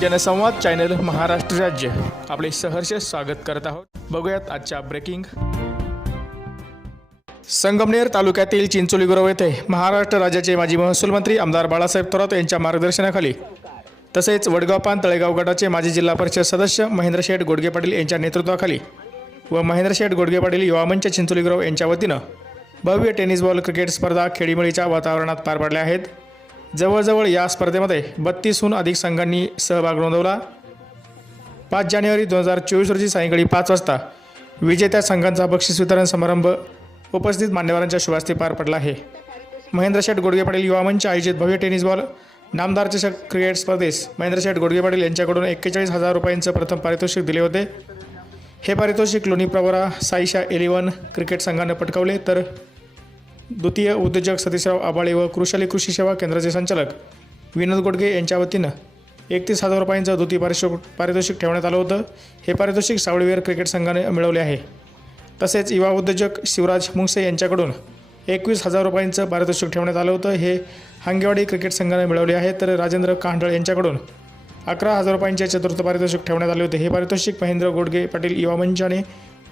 जनसंवाद चॅनल महाराष्ट्र राज्य. आपले सहर्ष स्वागत करत आहोत. बघूयात आजच्या ब्रेकिंग. संगमनेर तालुक्यातील चिंचोली गुरव येथे महाराष्ट्र राज्याचे माजी महसूल मंत्री आमदार बाळासाहेब थोरात यांच्या मार्गदर्शनाखाली तसेच वडगावपान तळेगाव गटाचे माजी जिल्हा परिषद सदस्य महेंद्र शेठ गोडगे पाटील यांच्या नेतृत्वाखाली व महेंद्र शेठ गोडगे पाटील युवा मंच चिंचोली गुरव यांच्या वतीनं भव्य टेनिस बॉल क्रिकेट स्पर्धा खेळीमेळीच्या वातावरणात पार पडल्या आहेत. जवळजवळ या स्पर्धेमध्ये बत्तीसहून अधिक संघांनी सहभाग नोंदवला. पाच जानेवारी दोन हजार चोवीस रोजी सायंकाळी पाच वाजता विजेत्या संघांचा बक्षीस वितरण समारंभ उपस्थित मान्यवरांच्या शुभास्ते पार पडला आहे. महेंद्र शेठ गोडगे पाटील युवा मंच आयोजित भव्य टेनिस बॉल नामदार चषक क्रिकेट स्पर्धेस महेंद्र शेठ गोडगे पाटील यांच्याकडून एक्केचाळीस हजार रुपयांचं प्रथम पारितोषिक दिले होते. हे पारितोषिक लोणी प्रवरा साईशा इलेव्हन क्रिकेट संघानं पटकावले तर द्वितीय उद्योजक सतीशराव आबाळे व कृषाली कृषी सेवा केंद्राचे संचालक विनोद गोडगे यांच्या वतीनं एकतीस हजार रुपयांचं द्वितीय पारितोषिक पारितोषिक ठेवण्यात आलं होतं. हे पारितोषिक सावळीवेर क्रिकेट संघाने मिळवले आहे. तसेच युवा उद्योजक शिवराज मुंगसे यांच्याकडून एकवीस हजार रुपयांचं पारितोषिक ठेवण्यात आलं होतं. हे हांगेवाडी क्रिकेट संघाने मिळवले आहे. तर राजेंद्र कांडळ यांच्याकडून अकरा हजार रुपयांचे चतुर्थ पारितोषिक ठेवण्यात आले होते. हे पारितोषिक महेंद्र गोडगे पाटील युवा मंचाने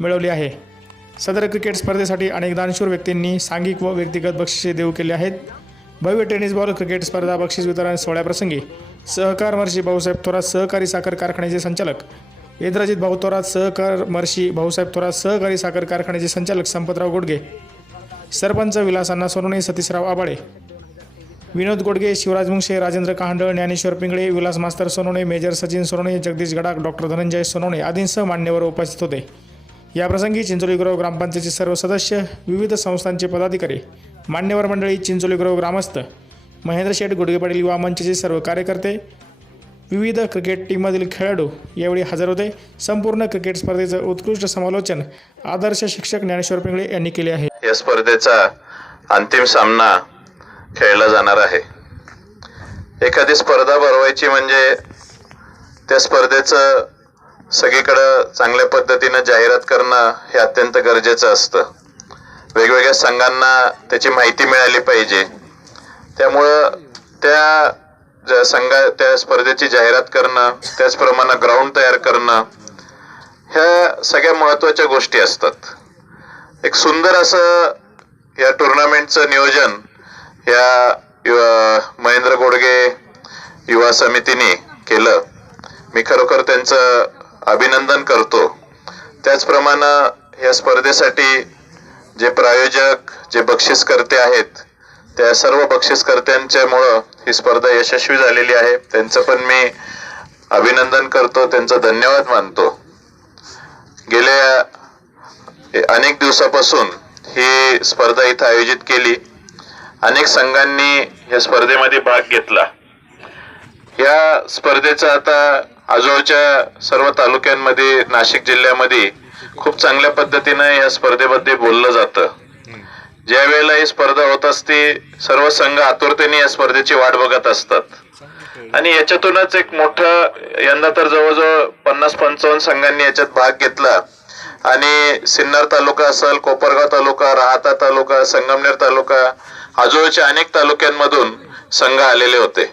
मिळवले आहे. सदर क्रिकेट स्पर्धेसाठी अनेक दानशूर व्यक्तींनी सांघिक व व्यक्तिगत बक्षिसे देऊ केले आहेत. भव्य टेनिस बॉल क्रिकेट स्पर्धा बक्षीस वितरण सोहळ्याप्रसंगी सहकार महर्षी भाऊसाहेब थोरात सहकारी साखर कारखान्याचे संचालक इंद्रजित भाऊ थोरात सहकार महर्षी भाऊसाहेब थोरात सहकारी साखर कारखान्याचे संचालक संपतराव गोडगे सरपंच विलासांना सोनवणे सतीशराव आबाळे विनोद गोडगे शिवराज मुंगशे राजेंद्र कहांडळ ज्ञानेश्वर पिंगळे विलास मास्तर सोनवणे मेजर सचिन सोनवणे जगदीश गडाख डॉक्टर धनंजय सोनवणे आदींसह मान्यवर उपस्थित होते. याप्रसंगी चिंचोलीगुरव ग्रामपंचायतचे सर्व सदस्य विविध संस्थांचे पदाधिकारी मान्यवर मंडळी चिंचोलीगुरव ग्रामस्थ महेंद्र शेठ गुडगे पाटील युवा मंचचे सर्व कार्यकर्ते विविध क्रिकेट टीममधील खेळाडू यावेळी हजर होते. संपूर्ण क्रिकेट स्पर्धेचं उत्कृष्ट समालोचन आदर्श शिक्षक ज्ञानेश्वर पिंगळे यांनी केले आहे. या स्पर्धेचा अंतिम सामना खेळला जाणार आहे. एखादी स्पर्धा भरवायची म्हणजे त्या स्पर्धेचं सगळीकडं चांगल्या पद्धतीनं जाहिरात करणं हे अत्यंत गरजेचं असतं. वेगवेगळ्या संघांना त्याची माहिती मिळाली पाहिजे. त्यामुळं त्या ज्या संघा त्या स्पर्धेची जाहिरात करणं त्याचप्रमाणे ग्राउंड तयार करणं ह्या सगळ्या महत्त्वाच्या गोष्टी असतात. एक सुंदर असं या टुर्नामेंटचं नियोजन या महेंद्र गोडगे युवा समितीने केलं. मी खरोखर त्यांचं अभिनंदन करतो. त्याचप्रमाणे या स्पर्धेसाठी जे प्रायोजक जे बक्षीसकर्ते आहेत त्या सर्व बक्षीसकर्त्यांच्यामुळं ही स्पर्धा यशस्वी झालेली आहे. त्यांचं पण मी अभिनंदन करतो त्यांचा धन्यवाद मानतो. गेल्या अनेक दिवसापासून ही स्पर्धा इथं आयोजित केली. अनेक संघांनी या स्पर्धेमध्ये भाग घेतला. या स्पर्धेचा आता आजूबाजूच्या सर्व तालुक्यांमध्ये नाशिक जिल्ह्यामध्ये खूप चांगल्या पद्धतीनं या स्पर्धेमध्ये बोललं जातं. ज्या वेळेला ही स्पर्धा होत असते सर्व संघ आतुरतेने या स्पर्धेची वाट बघत असतात. आणि याच्यातूनच एक मोठं यंदा तर जवळजवळ पन्नास पंचावन्न संघांनी याच्यात भाग घेतला. आणि सिन्नर तालुका असेल कोपरगाव तालुका राहता तालुका संगमनेर तालुका आजूबाजूच्या अनेक तालुक्यांमधून संघ आलेले होते.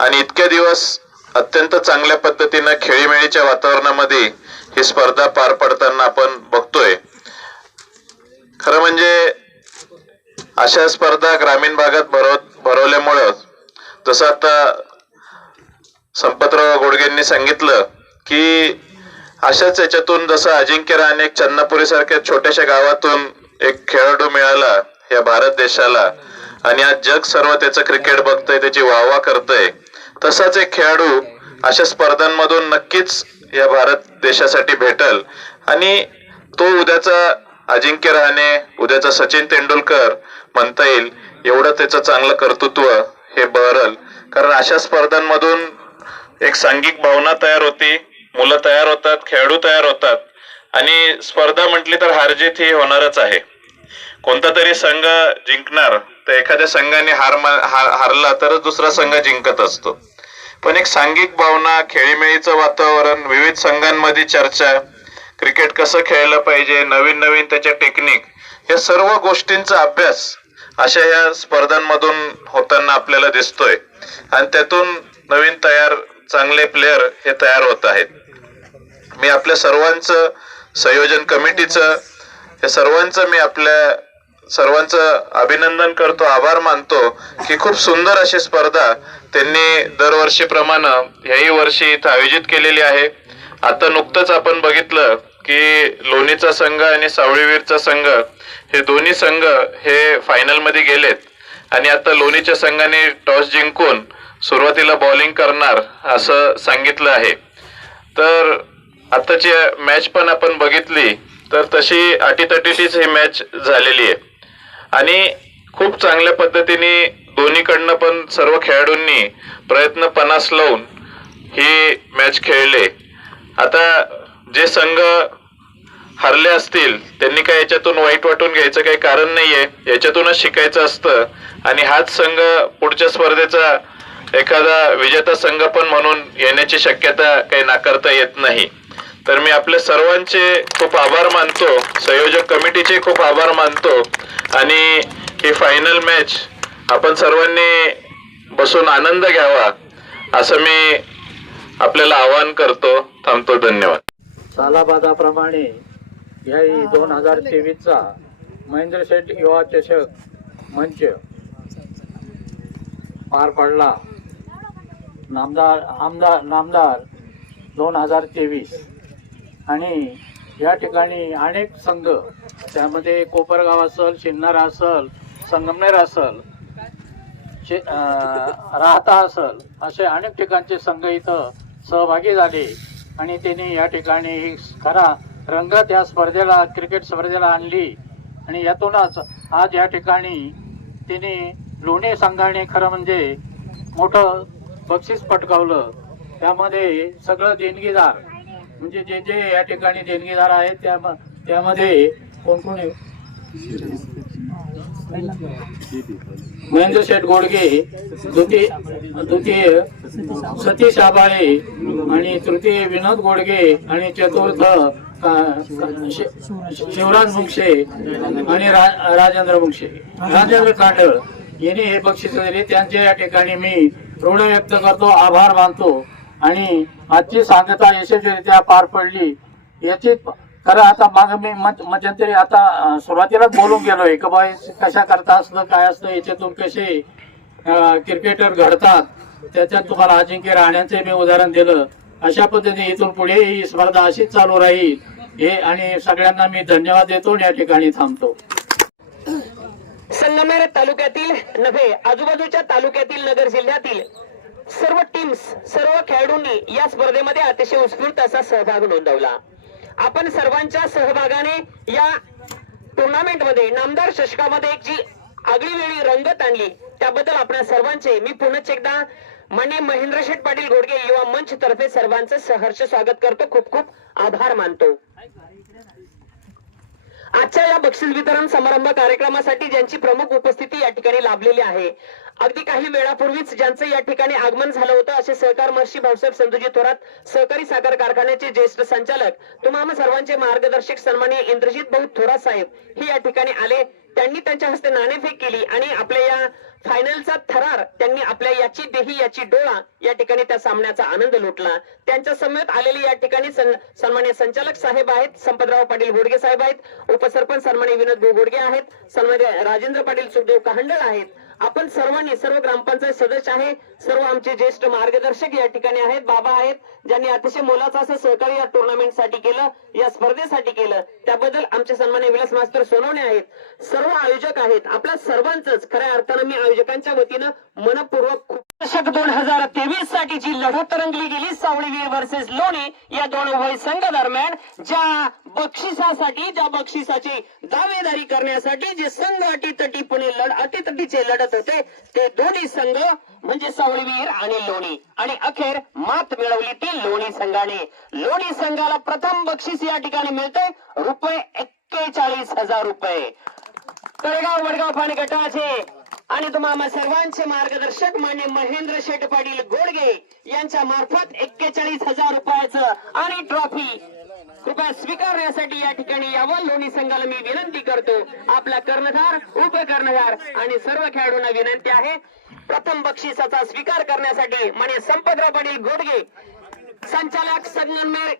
आणि इतके दिवस अत्यंत चांगल्या पद्धतीनं खेळीमेळीच्या वातावरणामध्ये ही स्पर्धा पार पडताना आपण बघतोय. खरं म्हणजे अशा स्पर्धा ग्रामीण भागात भरव भरवल्यामुळं जसं आता संपतराव गोडगेंनी सांगितलं की अशाच याच्यातून जसं अजिंक्य राहणे चन्नापुरी सारख्या छोट्याशा गावातून एक खेळाडू मिळाला या भारत देशाला आणि आज जग सर्व त्याचं क्रिकेट बघतंय त्याची वाहवा करतंय. तसाच एक खेळाडू अशा स्पर्धांमधून नक्कीच या भारत देशासाठी भेटल. आणि तो उद्याचा अजिंक्य राहणे उद्याचा सचिन तेंडुलकर म्हणता येईल एवढं त्याचं चांगलं कर्तृत्व हे बहरल. कारण अशा स्पर्धांमधून एक सांघिक भावना तयार होती. मुलं तयार होतात खेळाडू तयार होतात. आणि स्पर्धा म्हटली तर हारजीत ही होणारच आहे. कोणता तरी संघ जिंकणार तर एखाद्या संघाने हार हारला तरच दुसरा संघ जिंकत असतो. पण एक सांघिक भावना खेळीमेळीचं वातावरण विविध संघांमध्ये चर्चा क्रिकेट कसं खेळलं पाहिजे नवीन नवीन त्याच्या टेक्निक या सर्व गोष्टींचा अभ्यास अशा या स्पर्धांमधून होताना आपल्याला दिसतोय. आणि त्यातून नवीन तयार चांगले प्लेयर हे तयार होत आहेत. मी आपल्या सर्वांचं संयोजन कमिटीचं हे सर्वांचं मी आपल्या सर्वांचं अभिनंदन करतो आभार मानतो की खूप सुंदर अशी स्पर्धा त्यांनी दरवर्षीप्रमाणे ह्याही वर्षी इथं आयोजित केलेली आहे. आता नुकतंच आपण बघितलं की लोणीचा संघ आणि सावळीवीरचा संघ हे दोन्ही संघ हे फायनलमध्ये गेलेत. आणि आता लोणीच्या संघाने टॉस जिंकून सुरुवातीला बॉलिंग करणार असं सांगितलं आहे. तर आताची मॅच पण आपण बघितली तर तशी अटीतटीचीच ही मॅच झालेली आहे. आणि खूप चांगल्या पद्धतीने दोन्हीकडनं पण सर्व खेळाडूंनी प्रयत्न पणास लावून ही मॅच खेळले. आता जे संघ हरले असतील त्यांनी काय याच्यातून वाईट वाटून घ्यायचं काही कारण नाहीये. याच्यातूनच शिकायचं असतं. आणि हाच संघ पुढच्या स्पर्धेचा एखादा विजेता संघ पण म्हणून येण्याची शक्यता काही नाकारता येत नाही. तर मी आपल्या सर्वांचे खूप आभार मानतो. संयोजक कमिटीचे खूप आभार मानतो. आणि ही फायनल मॅच आपण सर्वांनी बसून आनंद घ्यावा असं मी आपल्याला आवाहन करतो. थांबतो धन्यवाद. सालाबादाप्रमाणे याही दोन हजार तेवीसचा महेंद्र शेठ युवा चषक मंच पार पडला. नामदार आमदार नामदार दोन हजार तेवीस. आणि या ठिकाणी अनेक संघ त्यामध्ये कोपरगाव असल शिन्नर असल संगमनेर असल शे- राहता असल असे अनेक ठिकाणचे संघ इथं सहभागी झाले. आणि त्यांनी या ठिकाणी खरा रंगत या स्पर्धेला क्रिकेट स्पर्धेला आणली. आणि यातूनच आज या ठिकाणी तिने लोणी संघाने खरं म्हणजे मोठं बक्षीस पटकावलं. त्यामध्ये सगळं देणगीदार म्हणजे जे जे या ठिकाणी देणगीदार आहेत त्या त्यामध्ये कोण कोण आहे महेंद्र शेठ गोडगे द्वितीय द्वितीय सतीश आबाळे आणि तृतीय विनोद गोडगे आणि चतुर्थ शि- शिवराज मुंगशे आणि रा- राजेंद्र मुंगशे. राजेंद्र कांडळ यांनी हे बक्षीस दिले. त्यांचे या ठिकाणी मी ऋण व्यक्त करतो आभार मानतो आणि आजची सांगता यशस्वीरित्या पार पडली. याची खरं आता माग मी मध्यंतरी आता सुरुवातीलाच बोलून गेलोय की कशा करता असत काय असतं याच्यातून कसे क्रिकेटर घडतात त्याच्यात तुम्हाला अजिंक्य राहण्याचे मी उदाहरण दिलं. अशा पद्धतीने इथून पुढे ही स्पर्धा अशीच चालू राहील. हे आणि सगळ्यांना मी धन्यवाद देतो आणि या ठिकाणी थांबतो. संगमेर तालुक्यातील नव्हे आजूबाजूच्या तालुक्यातील नगर जिल्ह्यातील सर्व टीम्स सर्व खेळाडूंनी या स्पर्धेमध्ये अतिशय उत्स्फूर्त असा सहभाग नोंदवला. आपण सर्वांच्या सहभागाने या टुर्नामेंटमध्ये नामदार षष्कामध्ये जी आगळी वेळी रंगत आणली त्याबद्दल आपण सर्वांचे मी पुनच एकदा मान्य महेंद्र शेठ पाटील घोडगे युवा मंच तर्फे सर्वांचं सहर्ष स्वागत करतो. खूप खूप आभार मानतो. आजच्या या बक्षीस वितरण समारंभ कार्यक्रमासाठी ज्यांची प्रमुख उपस्थिती या ठिकाणी लाभलेली आहे. अगदी काही वेळापूर्वीच ज्यांचं या ठिकाणी आगमन झालं होतं असे सहकार महर्षी भाऊसाहेब संतोजी थोरात सहकारी साखर कारखान्याचे ज्येष्ठ संचालक तुम्हाला सर्वांचे मार्गदर्शक सन्माननीय इंद्रजित भाऊ थोरात साहेब हे या ठिकाणी आले. त्यांनी त्यांच्या हस्ते नाणेफेक केली आणि आपल्या या फायनलचा थरार त्यांनी आपल्या याची देही याची डोळा या ठिकाणी त्या सामन्याचा आनंद लुटला. त्यांच्या समवेत आलेले या ठिकाणी सन- सन्मान्य संचालक साहेब आहेत संपतराव पाटील घोडगे साहेब आहेत उपसरपंच सन्मान्य विनोद गोडगे घोडगे आहेत सन्मान्य राजेंद्र पाटील सुखदेव कहांडल आहेत. आपण सर्वांनी सर्व ग्रामपंचायत सदस्य आहे सर्व आमचे ज्येष्ठ मार्गदर्शक या ठिकाणी आहेत बाबा आहेत ज्यांनी अतिशय मोलाचं असं सहकार्य या टुर्नामेंटसाठी केलं या स्पर्धेसाठी केलं. त्याबद्दल आमचे सन्मान्य विलास मास्तर सोनवणे आहेत. सर्व आयोजक आहेत. आपल्या सर्वांच खऱ्या अर्थानं मी आयोजकांच्या वतीनं मनपूर्वक खूप दोन हजार तेवीससाठी जी लढत रंगली गेली सावळीवीर वर्सेस लोणी या दोन उभय संघ दरम्यान ज्या बक्षिसासाठी ज्या बक्षिसाची दावेदारी करण्यासाठी जे संघ अटीतटीपणे लढ अटीतटीचे लढत होते ते दोन्ही संघ म्हणजे सावळीवीर आणि लोणी. आणि अखेर मात मिळवली ती लोणी संघाने. लोणी संघाला प्रथम बक्षीस या ठिकाणी मिळते रुपये एक्केचाळीस हजार रुपये. तळेगाव वडगाव पाणी गटाचे आणि तुम्हाला सर्वांचे मार्गदर्शक मान्य महेंद्र शेठ पाटील गोडगे यांच्या मार्फत एक्केचाळीस हजार रुपयाचं आणि ट्रॉफी. कृपया स्वीकारण्यासाठी या ठिकाणी यावं. लोणी संघाला मी विनंती करतो. आपला कर्णधार उपकर्णधार आणि सर्व खेळाडूंना विनंती आहे. प्रथम बक्षिसाचा स्वीकार करण्यासाठी म्हणजे संपतराव पाटील गोडगे संचालक संगमेर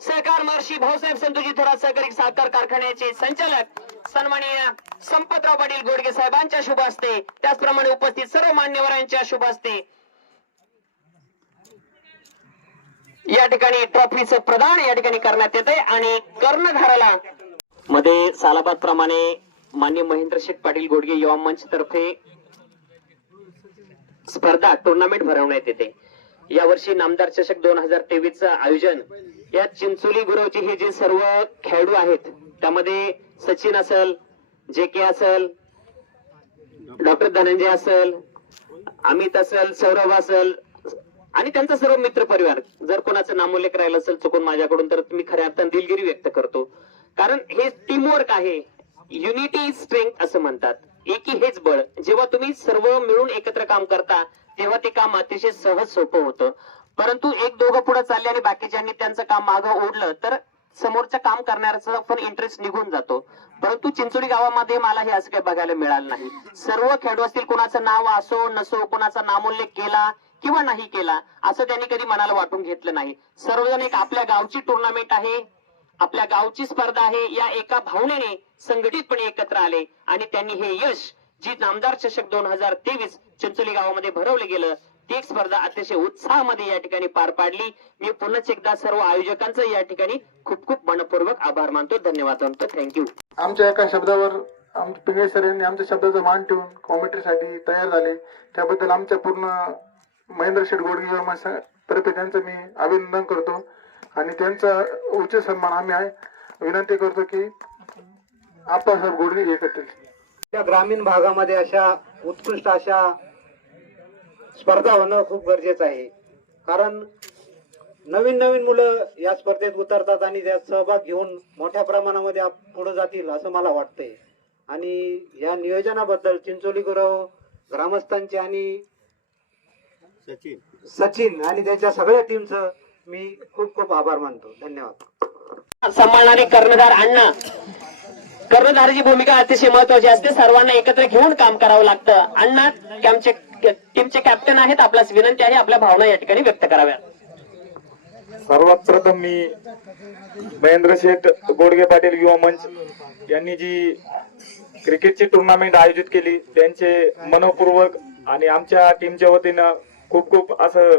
सहकार महर्षी भाऊसाहेब संतोजी थोरात सहकारी साखर कारखान्याचे संचालक सन्माननीय संपतराव पाटील गोडगे साहेबांच्या शुभ असते त्याचप्रमाणे उपस्थित सर्व मान्यवरांच्या शुभ असते या ठिकाणी ट्रॉफीचं प्रदान या ठिकाणी करण्यात येते आणि कर्णधाराला मध्ये सालाबाद प्रमाणे मान्य महेंद्र शेठ पाटील गोडगे युवा मंच तर्फे स्पर्धा टुर्नामेंट भरवण्यात येते. यावर्षी नामदार चषक दोन हजार तेवीस चं आयोजन या चिंचोली गुरवचे हे जे सर्व खेळाडू आहेत त्यामध्ये सचिन असल जे के असल डॉक्टर धनंजय असल अमित असल सौरभ असल आणि त्यांचा सर्व मित्र परिवार. जर कोणाचं नामोल्लेख राहिलं असेल चुकून माझ्याकडून तर मी खऱ्या अर्थाने दिलगिरी व्यक्त करतो. कारण हे टीमवर्क आहे. युनिटी स्ट्रेंथ असं म्हणतात. एकी हेच बळ. जेव्हा तुम्ही सर्व मिळून एकत्र काम करता तेव्हा ते काम अतिशय सहज सोपं होतं. परंतु एक दोघं पुढे चालले आणि बाकीच्यांनी त्यांचं काम मागं ओढलं तर समोरचं काम करणाऱ्याचा पण इंटरेस्ट निघून जातो. परंतु चिंचोडी गावामध्ये मला हे असं काही बघायला मिळालं नाही. सर्व खेळाडू असतील कोणाचं नाव असो नसो कोणाचा नामोल्लेख केला किंवा नाही केला असं त्यांनी कधी मनाला वाटून घेतलं नाही. सर्वजण एक आपल्या गावची टुर्नामेंट आहे आपल्या गावची स्पर्धा आहे या एका भावनेने संघटितपणे एकत्र आले आणि त्यांनी हे यश जी नामदार चषक दोन हजार तेवीस चिंचोली गावामध्ये भरवलं गेलं. ती एक स्पर्धा अतिशय उत्साहामध्ये या ठिकाणी पार पाडली. मी पुन्हा एकदा सर्व आयोजकांचं या ठिकाणी खूप खूप मनपूर्वक आभार मानतो. धन्यवाद मानतो थँक्यू आमच्या एका शब्दावर आमचे पिंगळे सर यांनी आमच्या शब्दाचा मान ठेवून कॉमेंट्रीसाठी तयार झाले. त्याबद्दल आमच्या पूर्ण महेंद्र शेठ गोडगे तर्फे त्यांचं मी अभिनंदन करतो. आणि त्यांचा उच्च सन्मान आम्ही आहे. विनंती करतो की आप्पासाहेब गोडगे हे करतील. त्या ग्रामीण भागामध्ये अशा उत्कृष्ट अशा स्पर्धा होणं खूप गरजेचं आहे. कारण नवीन नवीन मुलं या स्पर्धेत उतरतात आणि त्यात सहभाग घेऊन मोठ्या प्रमाणामध्ये आप- पुढे जातील असं मला वाटतंय. आणि या नियोजनाबद्दल चिंचोली गुरव ग्रामस्थांचे आणि सचिन. आणि त्याच्या सगळ्या टीमचं मी खूप खूप आभार मानतो. धन्यवाद. सांभाळणारे कर्णधार अण्णा. कर्णधाराची भूमिका अतिशय महत्वाची असते. सर्वांना एकत्र घेऊन काम करावं लागतं. अण्णा आमचे टीमचे कॅप्टन आहेत आपल्यास विनंती आहे आपल्या भावना या ठिकाणी व्यक्त कराव्या. सर्वात प्रथम मी महेंद्र शेठ गोडगे पाटील युवा मंच यांनी जी क्रिकेटची टुर्नामेंट आयोजित केली त्यांचे मनपूर्वक आणि आमच्या टीमच्या वतीनं खूप खूप असं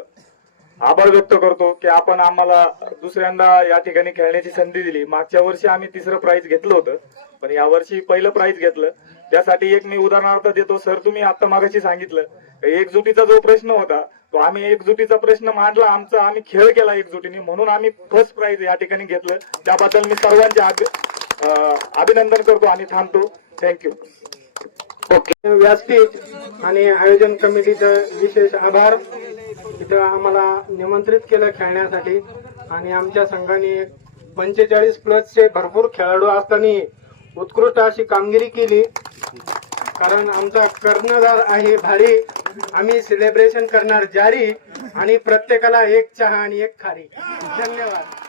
आभार व्यक्त करतो की आपण आम्हाला दुसऱ्यांदा या ठिकाणी खेळण्याची संधी दिली. मागच्या वर्षी आम्ही तिसरं प्राइज घेतलं होतं पण यावर्षी पहिलं प्राइज घेतलं. त्यासाठी एक मी उदाहरणार्थ देतो सर तुम्ही आता मागाशी सांगितलं एकजुटीचा जो प्रश्न होता तो आम्ही एकजुटीचा प्रश्न मांडला. आमचा आम्ही खेळ केला एकजुटीने. म्हणून आम्ही फर्स्ट प्राइज या ठिकाणी घेतलं. त्याबद्दल मी सर्वांचे अभिनंदन करतो आणि थांबतो. थँक्यू ओके व्यासपीठ आणि आयोजन कमिटीचं विशेष आभार. इथं आम्हाला निमंत्रित केलं खेळण्यासाठी. आणि आमच्या संघाने पंचेचाळीस प्लसचे भरपूर खेळाडू असताना उत्कृष्ट अशी कामगिरी केली. कारण आमचा कर्णधार आहे भारी. आम्ही सेलिब्रेशन करणार जारी आणि प्रत्येकाला एक चहा आणि एक खारी. धन्यवाद.